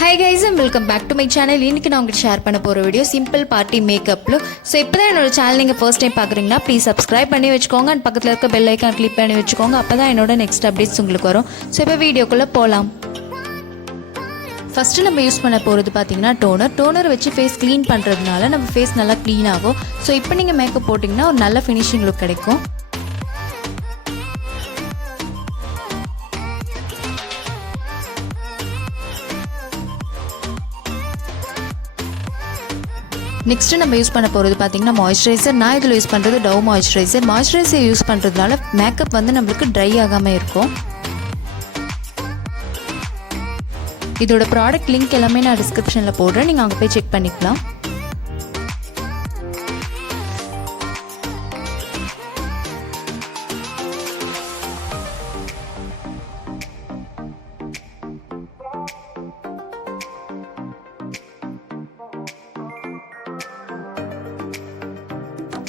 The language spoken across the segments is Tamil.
Hi guys and welcome back to my channel. இன்னைக்கு நான் உங்களுக்கு ஷேர் பண்ண போற video simple party makeup look. So இப்போதான் என்னோட சேனல் நீங்க ஃபர்ஸ்ட் டைம் பார்க்கறீங்கன்னா ப்ளீஸ் subscribe பண்ணி வெச்சுக்கோங்க and பக்கத்துல இருக்க bell icon click பண்ணி வெச்சுக்கோங்க. அப்பதான் என்னோட next updates உங்களுக்கு வரும். சோ இப்போ வீடியோக்குள்ள போலாம். ஃபர்ஸ்ட் நம்ம யூஸ் பண்ண போறது பாத்தீங்கன்னா டோனர் வச்சு ஃபேஸ் க்ளீன் பண்றதுனால நம்ம ஃபேஸ் நல்லா க்ளீன் ஆகும். சோ இப்போ நீங்க மேக்கப் போட்டிங்கனா ஒரு நல்ல ஃபினிஷிங் லுக் கிடைக்கும். நெக்ஸ்ட் நம்ம யூஸ் பண்ண போகிறது பார்த்தீங்கன்னா மாய்ஸ்சரைசர். நான் இதில் யூஸ் பண்ணுறது டவ் மாய்ஸ்சரைசர். மாய்ஸ்சரைசர் யூஸ் பண்ணுறதுனால மேக்கப் வந்து நம்மளுக்கு ட்ரை ஆகாமல் இருக்கும். இதோட ப்ராடக்ட் லிங்க் எல்லாமே நான் டிஸ்கிரிப்ஷனில் போடுறேன், நீங்கள் அங்கே போய் செக் பண்ணிக்கலாம்.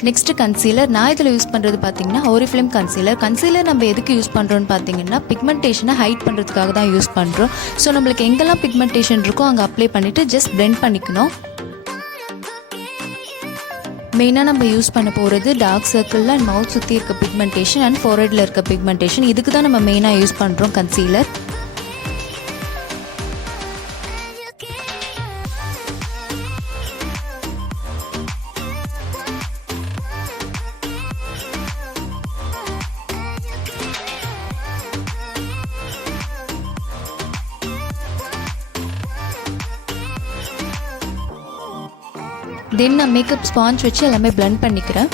Next concealer. நான் இதில் யூஸ் பண்ணுறது பார்த்தீங்கன்னா ஓரிஃப்ளேம் கன்சீலர். கன்சீலர் நம்ம எதுக்கு யூஸ் பண்ணுறோன்னு பார்த்தீங்கன்னா பிக்மெண்டேஷனை ஹைட் பண்ணுறதுக்காக தான் யூஸ் பண்ணுறோம். ஸோ நம்மளுக்கு எங்கெல்லாம் பிக்மெண்டேஷன் இருக்கோ அங்கே அப்ளை பண்ணிவிட்டு ஜஸ்ட் பிளெண்ட் பண்ணிக்கணும். மெயினாக நம்ம யூஸ் பண்ண போகிறது டார்க் சர்க்கிளில் அண்ட் மவுத் சுற்றி இருக்க பிக்மெண்டேஷன் அண்ட் ஃபோர்ஹெட்டில் இருக்க பிக்மெண்டேஷன். இதுக்கு தான் நம்ம மெயினாக யூஸ் பண்ணுறோம் கன்சீலர். தென் நான் மேக்கப் ஸ்பாஞ்ச் வச்சு எல்லாமே பிளெண்ட் பண்ணிக்கிறேன்.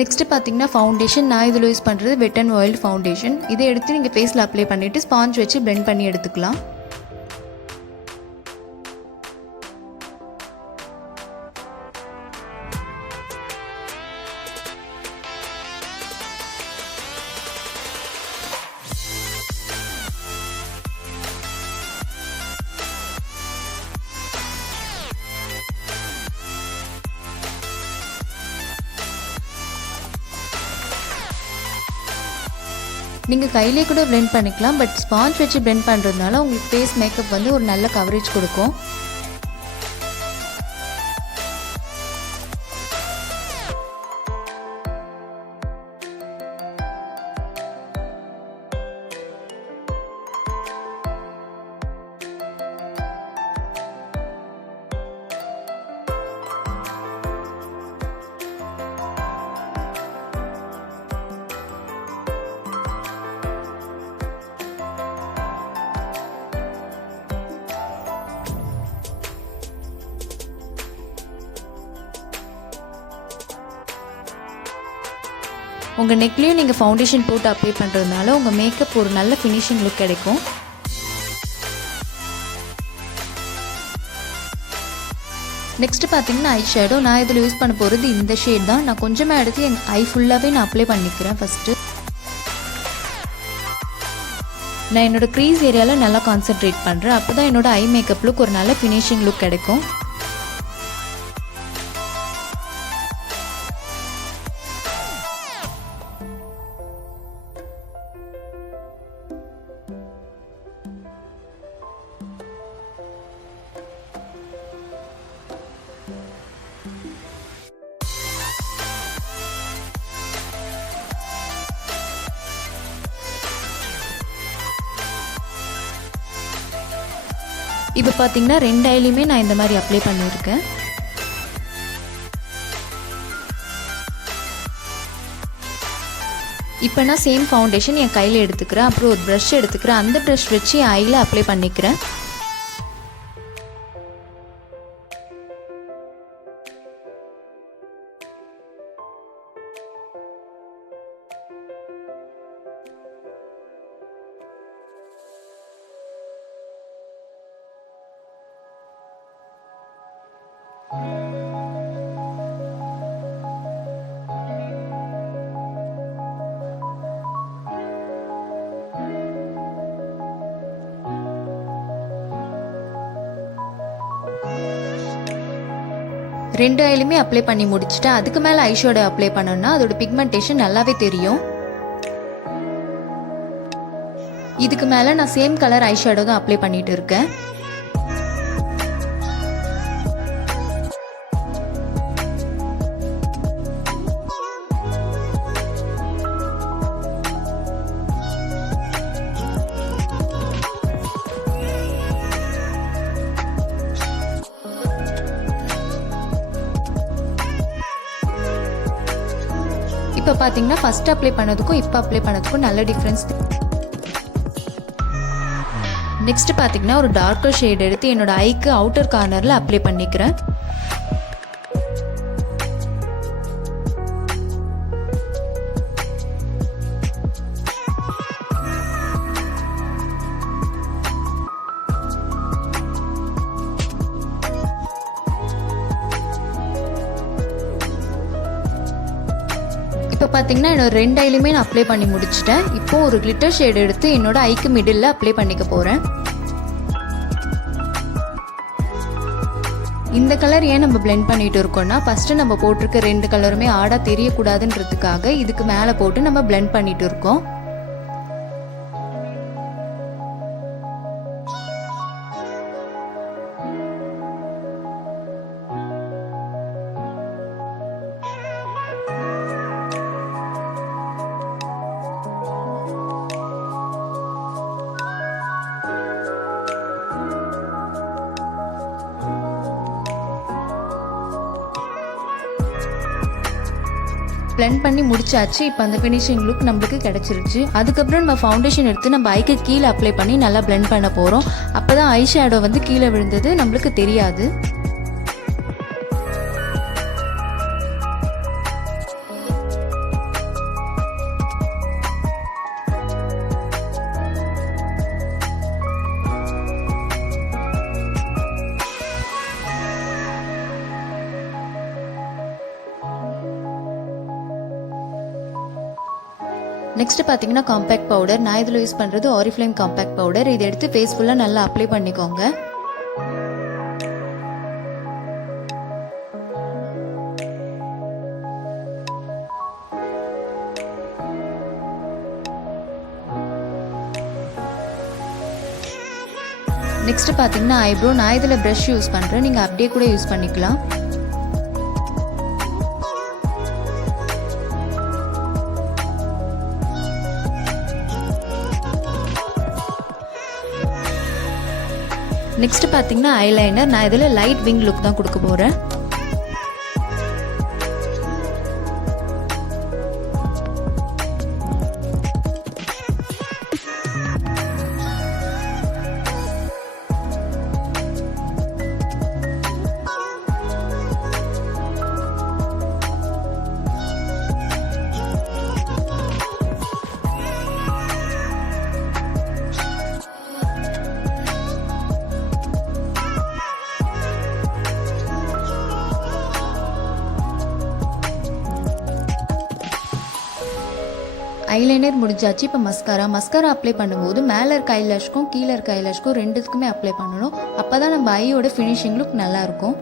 நெக்ஸ்ட்டு பார்த்தீங்கன்னா ஃபவுண்டேஷன். நான் இதில் யூஸ் பண்ணுறது வெட் அண்ட் ஆயில் ஃபவுண்டேஷன். இதை எடுத்து நீங்கள் ஃபேஸில் அப்ளை பண்ணிவிட்டு ஸ்பாஞ்ச் வச்சு பிளெண்ட் பண்ணி எடுத்துக்கலாம். நீங்கள் கையிலே கூட பிளெண்ட் பண்ணிக்கலாம், பட் ஸ்பாஞ்ச் வச்சு பிளெண்ட் பண்ணுறதுனால உங்களுக்கு ஃபேஸ் மேக்கப் வந்து ஒரு நல்ல கவரேஜ் கொடுக்கும். உங்கள் நெக்லேயும் நீங்கள் ஃபவுண்டேஷன் போட்டு அப்ளை பண்ணுறதுனால உங்கள் மேக்கப் ஒரு நல்ல ஃபினிஷிங் லுக் கிடைக்கும். நெக்ஸ்ட்டு பார்த்தீங்கன்னா ஐ ஷேடோ. நான் இதில் யூஸ் பண்ண போகிறது இந்த ஷேட் தான். நான் கொஞ்சமாக எடுத்து என் ஐ ஃபுல்லாகவே நான் அப்ளை பண்ணிக்கிறேன். ஃபஸ்ட்டு நான் என்னோடய க்ரீஸ் ஏரியாவில் நல்லா கான்சென்ட்ரேட் பண்ணுறேன். அப்போ தான் என்னோடய ஐ மேக்கப் லுக் ஒரு நல்ல ஃபினிஷிங் லுக் கிடைக்கும். இப்போ பார்த்தீங்கன்னா ரெண்டு ஐலையுமே நான் இந்த மாதிரி அப்ளை பண்ணியிருக்கேன். இப்போ நான் சேம் ஃபவுண்டேஷன் என் கையில் எடுத்துக்கிறேன். அப்புறம் ஒரு ப்ரஷ் எடுத்துக்கிறேன். அந்த ப்ரஷ் வச்சு என் ஐயில் அப்ளை பண்ணிக்கிறேன். ரெண்டு ஐலையுமே அப்ளை பண்ணி முடிச்சுட்டேன். அதுக்கு மேலே ஐஷேடோ அப்ளை பண்ணோம்னா அதோட பிக்மெண்டேஷன் நல்லாவே தெரியும். இதுக்கு மேலே நான் சேம் கலர் ஐஷேடோ தான் அப்ளை பண்ணிட்டு இருக்கேன். இப்போ பார்த்தீங்கன்னா ஃபர்ஸ்ட் அப்ளை பண்ணதுக்கும் இப்போ அப்ளை பண்ணதுக்கும் நல்ல டிஃப்ரென்ஸ். நெக்ஸ்ட் பார்த்தீங்கன்னா ஒரு டார்க்கர் ஷேட் எடுத்து என்னோட ஐக்கு அவுட்டர் கார்னரில் அப்ளை பண்ணிக்கிறேன். இப்போ பார்த்தீங்கன்னா என்னோட ரெண்டு ஐலையுமே நான் அப்ளை பண்ணி முடிச்சிட்டேன். இப்போ ஒரு கிளிட்டர் ஷேட் எடுத்து என்னோட ஐக்கு மிடில் அப்ளை பண்ணிக்க போகிறேன். இந்த கலர் ஏன் நம்ம பிளெண்ட் பண்ணிட்டு இருக்கோம்னா ஃபஸ்ட்டு நம்ம போட்டிருக்க ரெண்டு கலருமே ஆடாக தெரியக்கூடாதுன்றதுக்காக இதுக்கு மேலே போட்டு நம்ம பிளெண்ட் பண்ணிட்டு இருக்கோம். பிளெண்ட் பண்ணி முடிச்சாச்சு. இப்போ அந்த ஃபினிஷிங் லுக் நம்மளுக்கு கிடச்சிருச்சு. அதுக்கப்புறம் நம்ம ஃபவுண்டேஷன் எடுத்து நம்ம ஐக்கு கீழே அப்ளை பண்ணி நல்லா பிளெண்ட் பண்ண போகிறோம். அப்போ தான் ஐ ஷேடோ வந்து கீழே விழுந்தது நம்மளுக்கு தெரியாது. நெக்ஸ்ட் பார்த்தீங்கன்னா காம்பேக்ட் பவுடர். நான் இதில் யூஸ் பண்ணுறது ஆரிஃப்ளேம் காம்பேக்ட் பவுடர். இதை எடுத்து ஃபேஸ் ஃபுல்லாக நல்லா அப்ளை பண்ணிக்கோங்க. நெக்ஸ்ட் பார்த்தீங்கன்னா ஐப்ரோ. நான் இதில் ப்ரஷ் யூஸ் பண்ணுறேன். நீங்கள் அப்படியே கூட யூஸ் பண்ணிக்கலாம். நெக்ஸ்ட் பார்த்தீங்கன்னா ஐலைனர். நான் இதில் லைட் விங் லுக் தான் கொடுக்க போகிறேன். ஐலைனர் முடிஞ்சாச்சு. இப்போ மஸ்காரா அப்ளை பண்ணும்போது மேலே இருக்க ஐலாஷ்க்கும் கீழே இருக்க ஐலாஷ்க்கும் ரெண்டுத்துக்குமே அப்ளை பண்ணணும். அப்போ தான் நம்ம ஐயோட ஃபினிஷிங் லுக் நல்லாயிருக்கும்.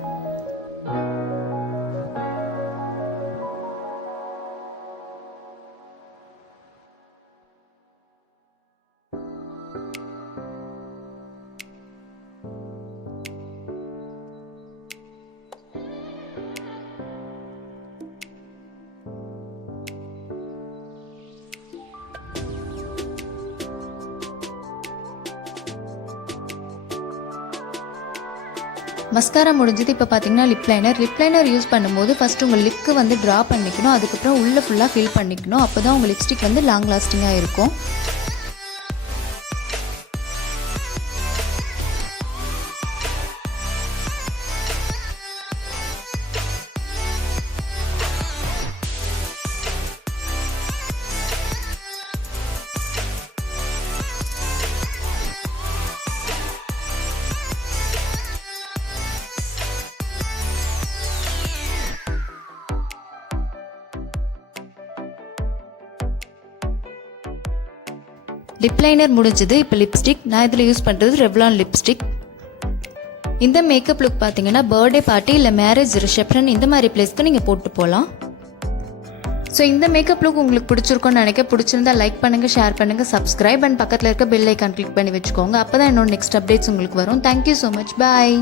மஸ்காரா முடிஞ்சது. இப்போ பார்த்தீங்கன்னா லிப் லைனர் யூஸ் பண்ணும்போது ஃபஸ்ட்டு உங்கள் லிப்க்கு வந்து ட்ரா பண்ணிக்கணும். அதுக்கப்புறம் உள்ளே ஃபுல்லாக ஃபில் பண்ணிக்கணும். அப்போ தான் உங்கள் லிப்ஸ்டிக் வந்து லாங் லாஸ்டிங்காக இருக்கும். லிப் லைனர் முடிஞ்சது. இப்போ லிப்ஸ்டிக் நான் இதில் யூஸ் பண்ணுறது ரெவ்லான் லிப்ஸ்டிக். இந்த மேக்கப் லுக் பார்த்தீங்கன்னா பர்த்டே பார்ட்டி இல்லை மேரேஜ் ரிசப்ஷன் இந்த மாதிரி பிளேஸ்க்கு நீங்கள் போட்டு போகலாம். ஸோ இந்த மேக்கப் லுக் உங்களுக்கு பிடிச்சிருக்கும்னு நினைக்க. பிடிச்சிருந்தா லைக் பண்ணுங்கள், ஷேர் பண்ணுங்கள், சப்ஸ்கிரைப் அண்ட் பக்கத்தில் இருக்க பெல் ஐக்கான் கிளிக் பண்ணி வச்சுக்கோங்க. அப்போ தான் என்னோட நெக்ஸ்ட் அப்டேட்ஸ் உங்களுக்கு வரும். Thank you so much. பாய்.